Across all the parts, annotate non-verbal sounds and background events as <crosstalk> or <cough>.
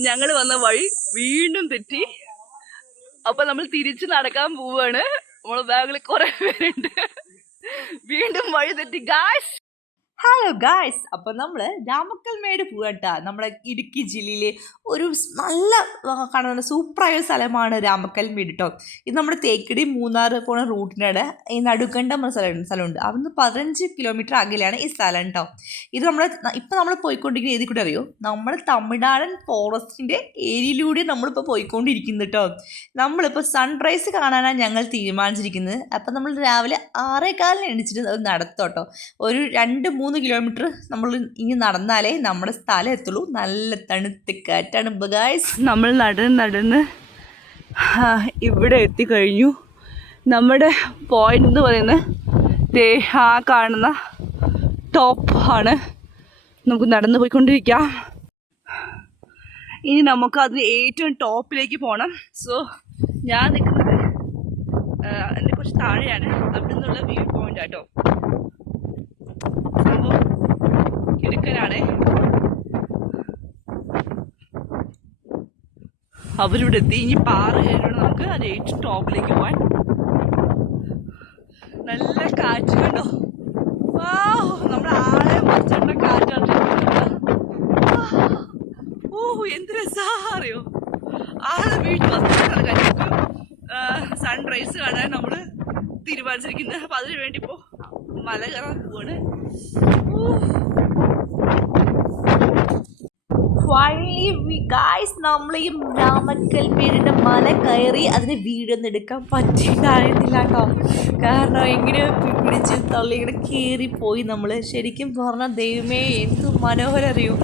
ഞങ്ങൾ വന്ന വഴി വീണ്ടും തെറ്റി. അപ്പൊ നമ്മൾ തിരിച്ചു നടക്കാൻ പോവാണ്. നമ്മളെ ബാഗിൽ കുറെ പേരുണ്ട്. വീണ്ടും വഴി തെറ്റി. ഗായ്സ് ഹലോ ഗായ്സ് അപ്പോൾ നമ്മൾ രാമക്കൽമേട് പോകട്ടാ നമ്മുടെ ഇടുക്കി ജില്ലയിലെ ഒരു നല്ല കാണുന്ന സൂപ്പറായ സ്ഥലമാണ് രാമക്കൽമേട് കേട്ടോ ഇത് നമ്മുടെ തേക്കടി മൂന്നാർ പോണ റൂട്ടിനിടെ ഈ നടുക്കണ്ട എന്ന സ്ഥലം സ്ഥലമുണ്ട്. അവിടുന്ന് പതിനഞ്ച് കിലോമീറ്റർ അകലെയാണ് ഈ സ്ഥലം കേട്ടോ ഇത് നമ്മൾ ഇപ്പം നമ്മൾ പോയിക്കൊണ്ടിരിക്കുന്ന ഏതിൽ കൂടെ അറിയോ? നമ്മൾ തമിഴ്നാടൻ ഫോറസ്റ്റിന്റെ ഏരിയയിലൂടെ നമ്മളിപ്പോൾ പോയിക്കൊണ്ടിരിക്കുന്നത് കേട്ടോ നമ്മളിപ്പോൾ സൺറൈസ് കാണാനാണ് ഞങ്ങൾ തീരുമാനിച്ചിരിക്കുന്നത്. അപ്പം നമ്മൾ രാവിലെ ആറേകാലിന് എണീച്ചിട്ട് നടത്തോട്ടോ ഒരു രണ്ട് മൂന്ന് കിലോമീറ്റർ നമ്മൾ ഇനി നടന്നാലേ നമ്മുടെ സ്ഥലം എത്തുള്ളൂ. നല്ല തണുത്ത് കാറ്റാണ് ബഗായ്സ് നമ്മൾ നടന്ന് നടന്ന് ഇവിടെ എത്തിക്കഴിഞ്ഞു. നമ്മുടെ പോയിന്റ് എന്ന് പറയുന്നത് ആ കാണുന്ന ടോപ്പ് ആണ്. നമുക്ക് നടന്നു പോയിക്കൊണ്ടിരിക്കാം. ഇനി നമുക്ക് അതിന് ഏറ്റവും ടോപ്പിലേക്ക് പോകണം സോ ഞാൻ നിൽക്കുന്നത് എന്റെ കുറച്ച് താഴെയാണ്. അവിടെ നിന്നുള്ള വ്യൂ പോയിന്റ് ആട്ടോ അവരിവിടെ എത്തി. ഇനി പാറ കയറിയാണ് നമുക്ക് അത് ഏറ്റവും ടോപ്പിലേക്ക് പോവാൻ നല്ല കാറ്റ് കണ്ടോ? വാ നമ്മുടെ ആളെ മറിച്ചിട്ടുള്ള കാറ്റാണ് ഓ എന്ത് രസാ അറിയോ? ആളെ വീട്ടിൽ വന്നിട്ട് സൺറൈസ് കാണാൻ നമ്മൾ തീരുമാനിച്ചിരിക്കുന്നത്. അപ്പം അതിനു വേണ്ടി ഇപ്പോൾ മല കയറാൻ പോവാണ്. ഫൈനലി ഗായ്സ് നമ്മൾ ഈ രാമക്കൽ വീടിന്റെ മല കയറി അതിന് വീടൊന്നും എടുക്കാൻ പറ്റിയിട്ടായിരുന്നില്ല കേട്ടോ. കാരണം എങ്ങനെ പിടിച്ച് തള്ളി ഇങ്ങനെ കയറിപ്പോയി നമ്മൾ ശരിക്കും പറഞ്ഞാൽ ദൈവമേ എന്ത് മനോഹരം അറിയൂ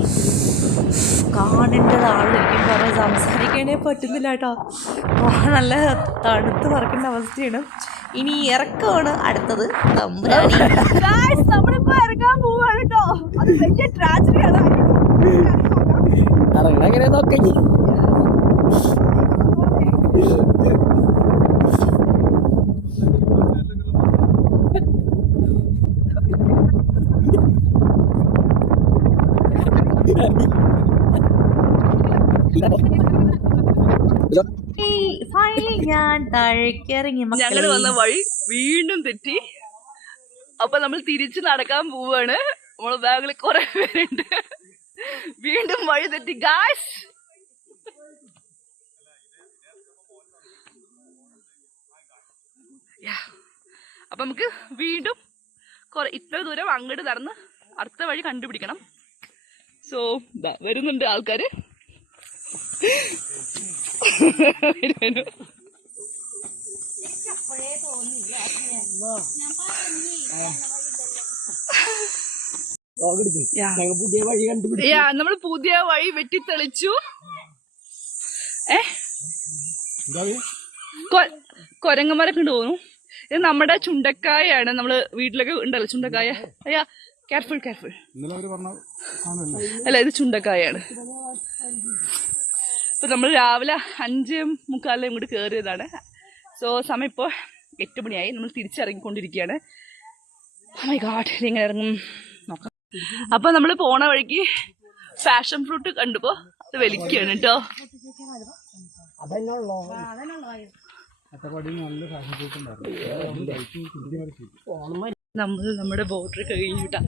കാണേണ്ടതാണ് ശരിക്കും പറഞ്ഞാൽ സംസാരിക്കാനേ പറ്റുന്നില്ല കേട്ടോ. നല്ല തണുത്ത് പറക്കേണ്ട അവസ്ഥയാണ്. ഇനി ഇറക്കമാണ് അടുത്തത്. തമ്പുരാനി. <laughs> നമ്മളിപ്പോ ഇറക്കാൻ പോവാണ് കേട്ടോ. അത് വലിയ ട്രാജഡിയാണ് ഇറങ്ങണ എങ്ങനെ നോക്കി ഞാൻ താഴേക്ക് ഇറങ്ങി ഞങ്ങൾ വന്ന വഴി വീണ്ടും തെറ്റി. അപ്പൊ നമ്മൾ തിരിച്ചു നടക്കാൻ പോവാണ്. നമ്മളെ ബാഗിൽ കുറെ പേരുണ്ട്. വീണ്ടും വഴി തെറ്റി. ഗായ്സ് അപ്പൊ നമുക്ക് വീണ്ടും കുറെ ഇത്ര ദൂരം അങ്ങോട്ട് നടന്ന് അടുത്ത വഴി കണ്ടുപിടിക്കണം. സോ വരുന്നുണ്ട് ആൾക്കാര്. വരുന്നു. പുതിയ വഴി കണ്ടുപിടിച്ചു. നമ്മൾ പുതിയ വഴി വെട്ടിത്തെളിച്ചു. ഏ? കൊരങ്ങന്മാരൊക്കെ ഉണ്ട് തോന്നുന്നു. ഇത് നമ്മുടെ ചുണ്ടക്കായാണ് നമ്മൾ വീട്ടിലൊക്കെ ഉണ്ടല്ലോ ചുണ്ടക്കായ. അയ്യാ കെയർഫുൾ കെയർഫുൾ അല്ല ഇത് ചുണ്ടക്കായാണ്. ഇപ്പൊ നമ്മൾ രാവിലെ അഞ്ച് മുക്കാലിലും ഇങ്ങോട്ട് കേറിയതാണ്. സോ സമയം ഇപ്പോൾ എട്ട് മണിയായി. നമ്മൾ തിരിച്ചിറങ്ങിക്കൊണ്ടിരിക്കുകയാണ്. മൈ ഗാഡ് ഇങ്ങനെ ഇറങ്ങും. അപ്പൊ നമ്മൾ പോണ വഴിക്ക് ഫാഷൻ ഫ്രൂട്ട് കണ്ടുപോ അത് വലിക്കാണ് കേട്ടോ. നമ്മൾ നമ്മൾ നമ്മുടെ ബോർഡർ കഴിഞ്ഞിട്ടാ.